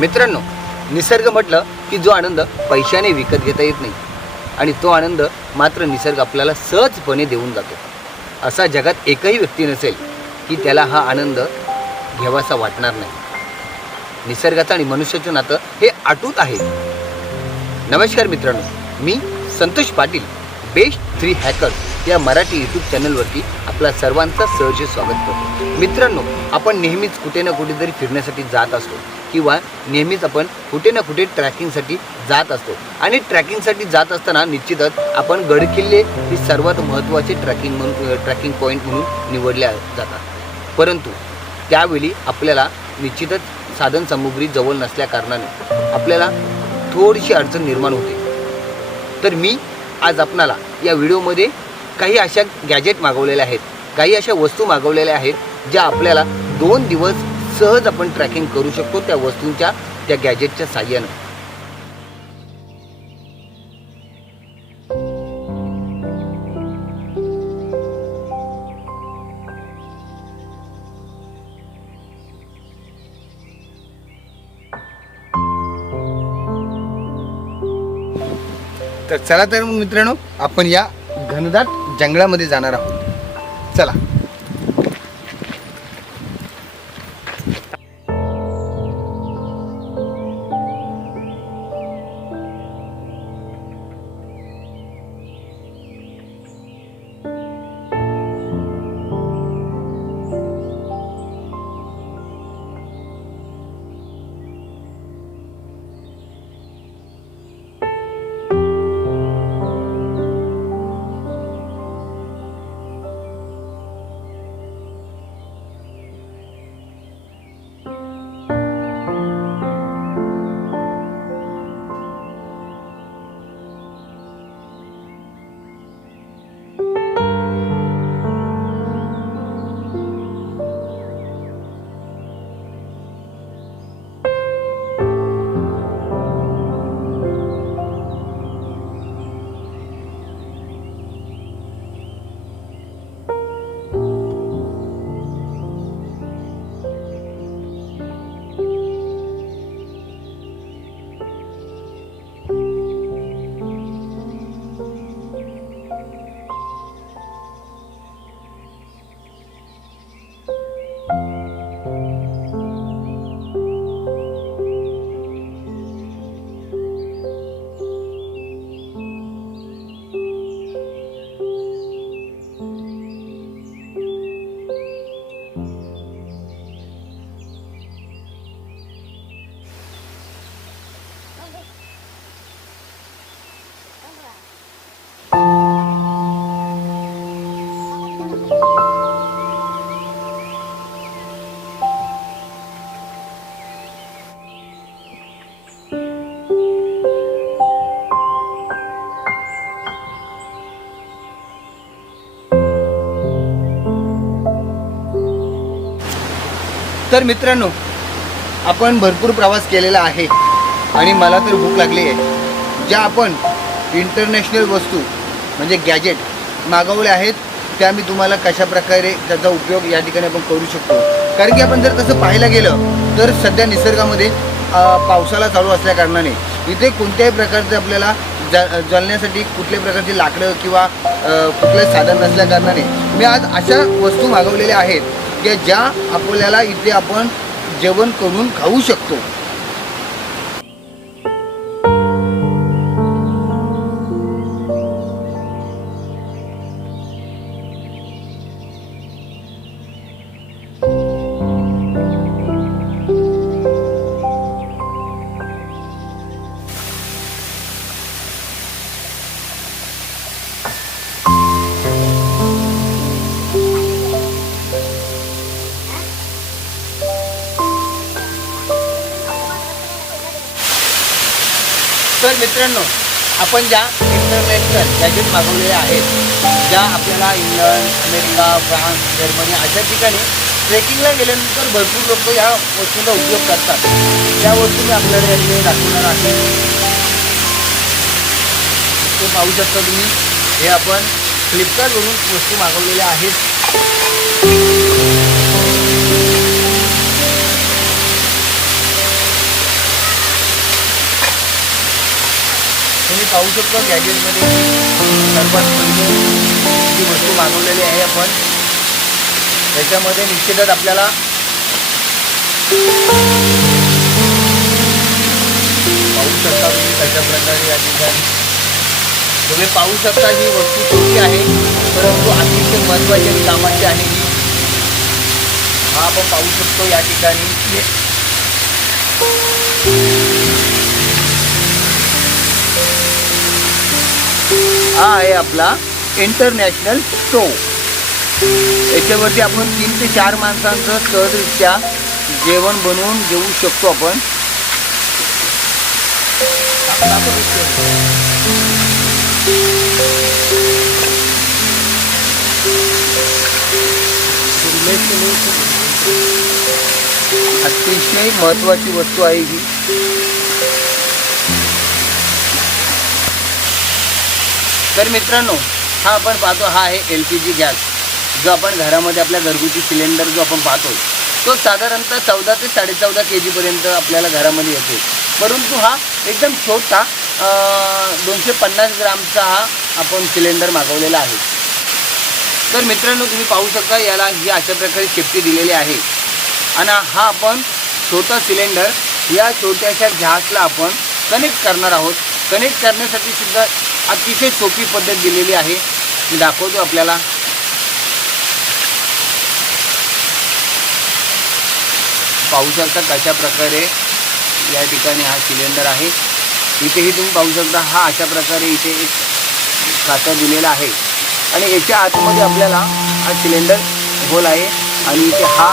मित्रांनो निसर्ग म्हटलं की जो आनंद पैशाने विकत घेता येत नाही आणि तो आनंद मात्र निसर्ग आपल्याला सहजपणे देऊन जातो. असा जगात एकही व्यक्ती नसेल की त्याला हा आनंद घ्यावासा वाटणार नाही. निसर्गाचं आणि मनुष्याचं नातं हे आटूत आहे. नमस्कार मित्रांनो मी Santosh Patil best three hackers या मराठी यूट्यूब चॅनलवरती आपला सर्वांचा सहज स्वागत करतो. मित्रांनो आपण नेहमीच कुठे ना कुठेतरी फिरण्यासाठी जात असतो किंवा नेहमीच आपण कुठे ना कुठे ट्रॅकिंगसाठी जात असतो. आणि ट्रॅकिंगसाठी जात असताना निश्चितच आपण गडकिल्ले ही सर्वात महत्त्वाचे ट्रॅकिंग म्हणून ट्रॅकिंग पॉईंट म्हणून निवडल्या जातात. परंतु त्यावेळी आपल्याला निश्चितच साधन सामुग्री जवळ नसल्या कारणाने आपल्याला थोडीशी अडचण निर्माण होते. तर मी आज आपणाला या व्हिडिओमध्ये काही अशा गॅजेट मागवलेल्या आहेत काही अशा वस्तू मागवलेल्या आहेत ज्या आपल्याला दोन दिवस सहज आपण ट्रॅकिंग करू शकतो त्या वस्तूंच्या त्या गॅजेटच्या साह्यानं. तर चला तर मग मित्रांनो आपण या घनदाट जंगलामध्ये जाणार आहोत. चला. तर मित्रांनो आपण भरपूर प्रवास केलेला आहे आणि मला तर भूक लागली आहे. ज्या आपण इंटरनॅशनल वस्तू म्हणजे गॅजेट मागवल्या आहेत त्या मी तुम्हाला कशा प्रकारे त्याचा उपयोग या ठिकाणी आपण करू शकतो? कारण की आपण जर तसं पाहायला गेलं तर सध्या निसर्गामध्ये पावसाला चालू असल्या कारणाने इथे कोणत्याही प्रकारचे आपल्याला ज जळण्यासाठी कुठल्याही प्रकारची लाकडं किंवा कुठलंही साधन नसल्या कारणाने मी आज अशा वस्तू मागवलेल्या आहेत की ज्या आपल्याला इथे आपण जेवण करून खाऊ शकतो. तर मित्रांनो आपण ज्या इंटरनॅशनल गॅजेट मागवलेल्या आहेत ज्या आपल्याला इंग्लंड अमेरिका फ्रान्स जर्मनी अशा ठिकाणी ट्रेकिंगला गेल्यानंतर भरपूर लोक या वस्तूंचा उपयोग करतात. त्या वस्तू मी आपल्याला या दाखवणार आहे. ते पाहू शकता तुम्ही. हे आपण फ्लिपकार्टवरून वस्तू मागवलेल्या आहेत. पाहू शकतो गॅजेटमध्ये. सर्वात पहिले म्हणजे जी वस्तू मागवलेली आहे आपण. त्याच्यामध्ये निश्चितच आपल्याला पाहू शकता तुम्ही कशा प्रकारे या ठिकाणी. तुम्ही पाहू शकता ही वस्तू छोटी आहे परंतु अतिशय महत्त्वाची आणि कामाची आहे ही. हा आपण पाहू शकतो या ठिकाणी. हा आहे आपला इंटरनॅशनल स्टो याच्यावरती आपण तीन ते चार माणसांचं सहजरित्या जेवण बनवून घेऊ शकतो आपण. अतिशय महत्त्वाची वस्तू आहे ही. तर मित्रांनो हा आपण पाहतो हा आहे एल पी जी गॅस. जो आपण घरामध्ये आपल्या घरगुती सिलेंडर जो आपण पाहतो तो साधारणतः चौदा ते साडेचौदा के जीपर्यंत आपल्याला घरामध्ये येतो. परंतु हा एकदम छोटा दोनशे पन्नास ग्रामचा हा आपण सिलेंडर मागवलेला आहे. तर मित्रांनो तुम्ही पाहू शकता याला ही अशा प्रकारे शेफ्टी दिलेली आहे. आणि हा आपण छोटा सिलेंडर या छोट्याशा गॅसला आपण कनेक्ट करणार आहोत. कनेक्ट करण्यासाठी सुद्धा अतिशय सोपी पद्धत दिलेली आहे. मी दाखवतो आपल्याला. पाहू शकता कशा प्रकारे या ठिकाणी हा सिलेंडर आहे. इथेही तुम्ही पाहू शकता हा अशा प्रकारे इथे एक खातं दिलेला आहे. आणि याच्या आतमध्ये आपल्याला हा सिलेंडर होल आहे. आणि इथे हा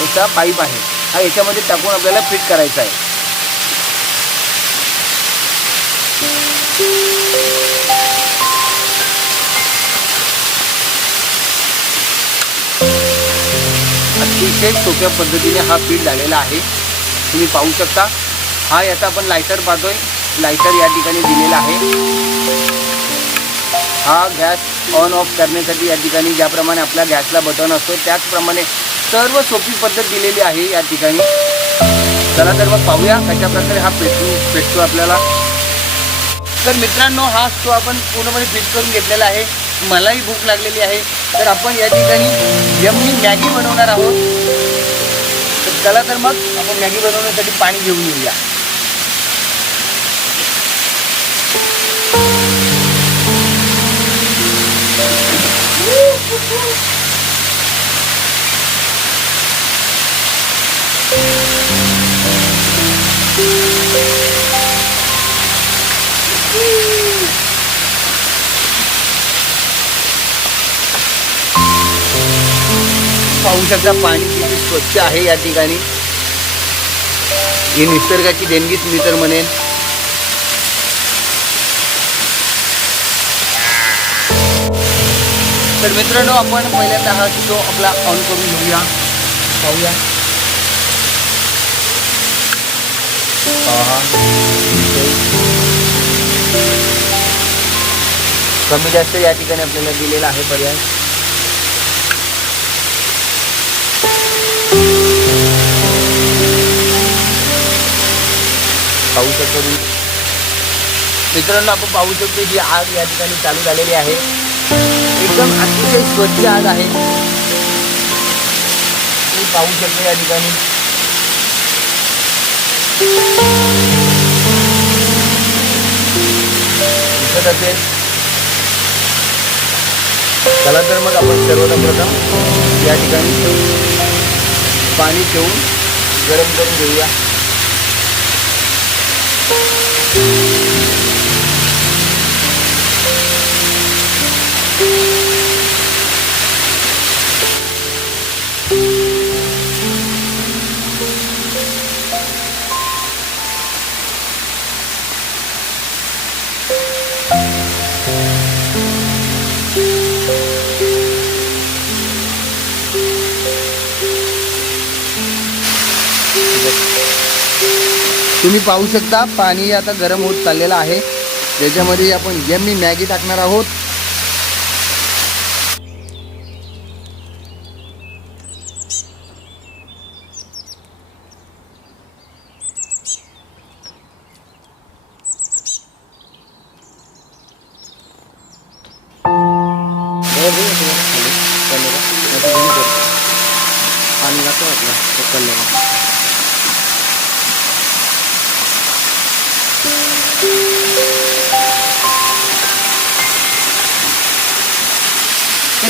याचा पाईप आहे. हा याच्यामध्ये टाकून आपल्याला फिट करायचा आहे. अतिशय सोप्या पद्धतीने हा फीड झालेला आहे. तुम्ही पाहू शकता. हा याचा आपण लायटर पाहतोय. लायटर या ठिकाणी दिलेला आहे. हा गॅस ऑन ऑफ करण्यासाठी या ठिकाणी ज्याप्रमाणे आपल्या गॅसला बटन असतो त्याचप्रमाणे सर्व सोपी पद्धत दिलेली आहे या ठिकाणी. चला तर मग पाहूया कशा प्रकारे हा पेटू पेटतो आपल्याला. तर मित्रांनो हा स्टो आपण पूर्णपणे फिट करून घेतलेला आहे. मलाही भूक लागलेली आहे. तर आपण या ठिकाणी यमनी मॅगी बनवणार आहोत. तर चला तर मग आपण मॅगी बनवण्यासाठी पाणी घेऊन येऊया. पाहू शकता पाणी किती स्वच्छ आहे या ठिकाणी. ही निसर्गाची देणगीच मी तर म्हणेन. तर मित्रांनो आपण पहिल्यांदा हा तो आपला ऑन करून घेऊया. पाहूया. कमी जास्त या ठिकाणी आपल्याला दिलेला आहे पर्याय. पाहू शकतो तुम्ही मित्रांनो आपण पाहू शकतो जी आग या ठिकाणी चालू झालेली आहे. एकदम अतिशय स्वच्छ आग आहे. मी पाहू शकतो या ठिकाणी. दिसत असेल. चला तर मग आपण सर्वप्रथम या ठिकाणी पाणी ठेवून गरम करून घेऊया Thank you. पाहू शकता. पाणी आता गरम होत चाललेलं आहे. त्याच्यामध्ये आपण यम्मी मॅगी टाकणार आहोत.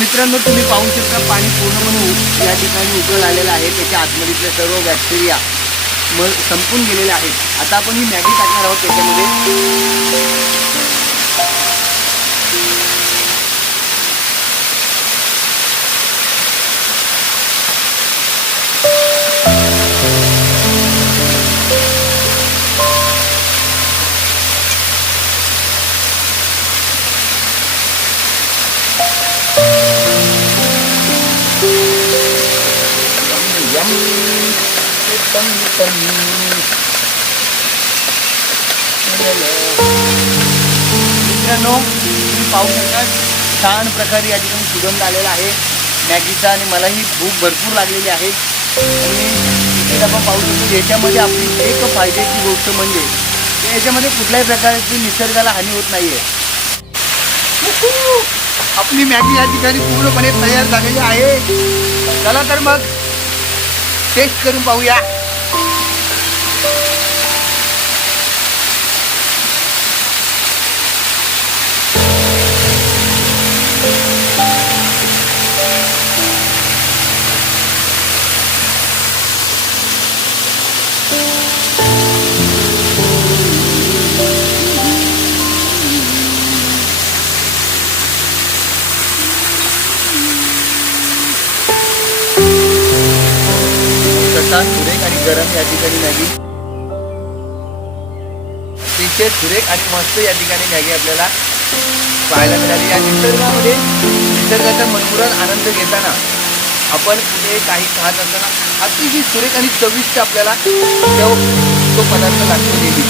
मित्रांनो तुम्ही पाहू शकता पाणी पूर्णपणे या ठिकाणी उकळ आलेलं आहे. त्याच्या आतमधीतल्या सर्व बॅक्टेरिया मग संपून गेलेले आहेत. आता आपण ही मॅगी टाकणार आहोत त्याच्यामध्ये उत्तम मित्रांनो तुम्ही पाहू शकता छान प्रकारे या ठिकाणी सुगंध आलेला आहे. मॅगीचा आणि मलाही भूक भरपूर लागलेली आहे. आणि इथे आपण पाहू शकतो याच्यामध्ये आपली एक फायद्याची गोष्ट म्हणजे याच्यामध्ये कुठल्याही प्रकारची निसर्गाला हानी होत नाही आहे आपली मॅगी या ठिकाणी पूर्णपणे तयार झालेली आहे. चला तर मग टेस्ट करून पाहूया. कसा सुरेख आणि गरम या ठिकाणी मॅगी. अतिशय सुरेख आणि मस्त या ठिकाणी मॅगी आपल्याला पाहायला मिळाली. या निसर्गामध्ये निसर्गाचा मनमुराद आनंद घेताना आपण कुठे काही खात असताना अतिशय सुरेख आणि चविष्ट आपल्याला तो तो पदार्थ लागतो नेहमी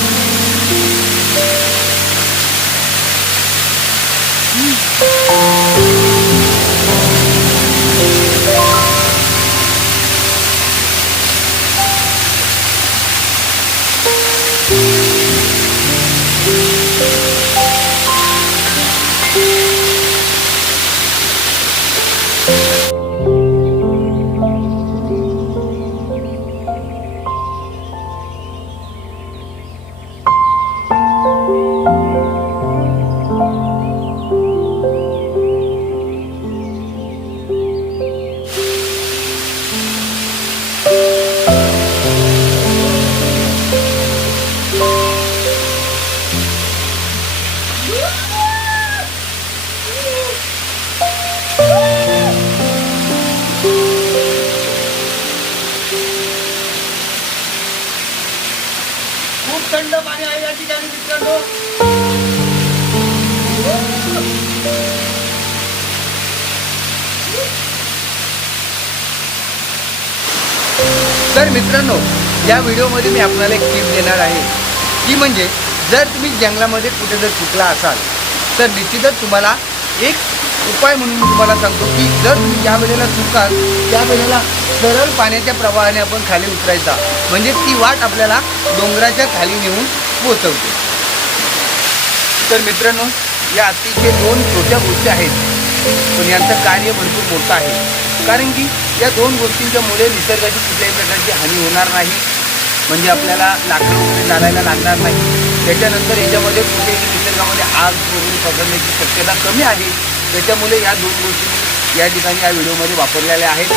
तर मित्रांनो या व्हिडिओमध्ये मी आपल्याला एक टिप देणार आहे. ती म्हणजे जर तुम्ही जंगलामध्ये कुठे जर चुकला असाल तर निश्चितच तुम्हाला एक उपाय म्हणून मी तुम्हाला सांगतो की जर तुम्ही ज्या वेळेला चुकाल त्या वेळेला सरळ पाण्याच्या प्रवाहाने आपण खाली उतरायचा. म्हणजे ती वाट आपल्याला डोंगराच्या खाली नेऊन पोचवते तर मित्रांनो या अतिशय दोन छोट्या गोष्टी आहेत. पण यांचं कार्य भरपूर मोठं आहे. कारण की या दोन गोष्टींच्यामुळे निसर्गाची कुठल्याही प्रकारची हानी होणार नाही. म्हणजे आपल्याला लाकडं वगैरे जाळायला लागणार नाही. त्याच्यानंतर याच्यामध्ये कुठेही निसर्गामध्ये आग वगैरे पसरण्याची शक्यता कमी आहे. त्याच्यामुळे या दोन गोष्टी या ठिकाणी या व्हिडिओमध्ये वापरलेल्या आहेत.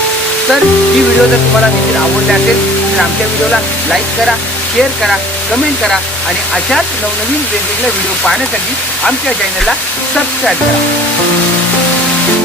तर ही व्हिडिओ जर तुम्हाला देखील आवडली असेल तर आमच्या व्हिडिओला लाईक करा शेअर करा कमेंट करा आणि अशाच नवनवीन वेगवेगळ्या व्हिडिओ पाहण्यासाठी आमच्या चॅनलला सबस्क्राईब करा.